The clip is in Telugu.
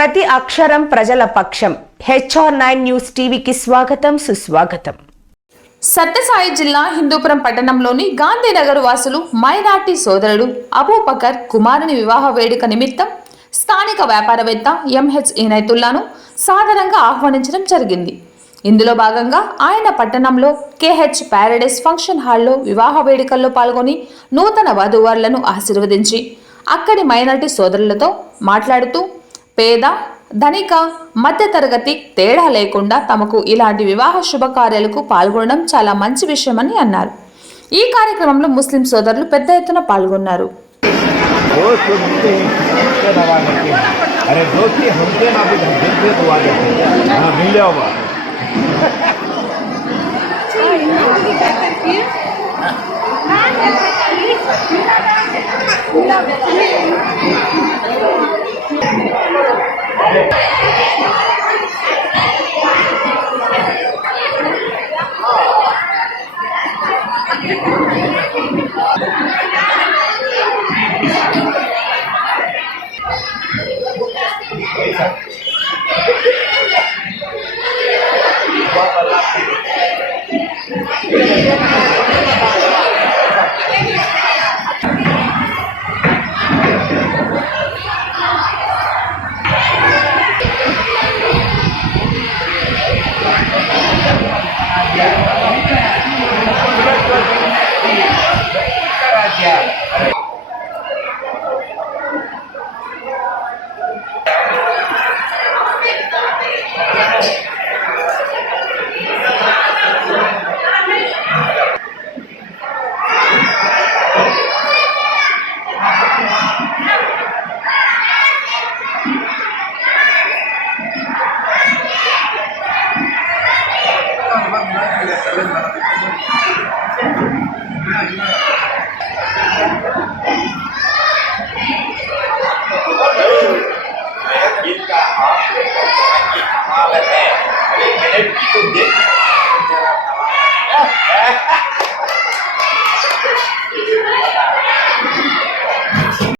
ప్రతి అక్షరం ప్రజల పక్షం. HR9 న్యూస్ టీవీకి స్వాగతం, సుస్వాగతం. సత్యసాయి జిల్లా హిందూపురం పట్టణంలోని గాంధీనగర్ వాసులు మైనార్టీ సోదరుడు అబూబకర్ కుమారుని వివాహ వేడుక నిమిత్తం స్థానిక వ్యాపారవేత్త MH ఇనైతుల్లాను సాదరంగా ఆహ్వానించడం జరిగింది. ఇందులో భాగంగా ఆయన పట్టణంలో KH ప్యారడైస్ ఫంక్షన్ హాల్లో వివాహ వేడుకల్లో పాల్గొని నూతన వధూవరులను ఆశీర్వదించి అక్కడి మైనార్టీ సోదరులతో మాట్లాడుతూ పేద, ధనిక, మధ్యతరగతి తేడా లేకుండా తమకు ఇలాంటి వివాహ శుభకార్యాలకు పాల్గొనడం చాలా మంచి విషయమని అన్నారు. ఈ కార్యక్రమంలో ముస్లిం సోదరులు పెద్ద ఎత్తున పాల్గొన్నారు.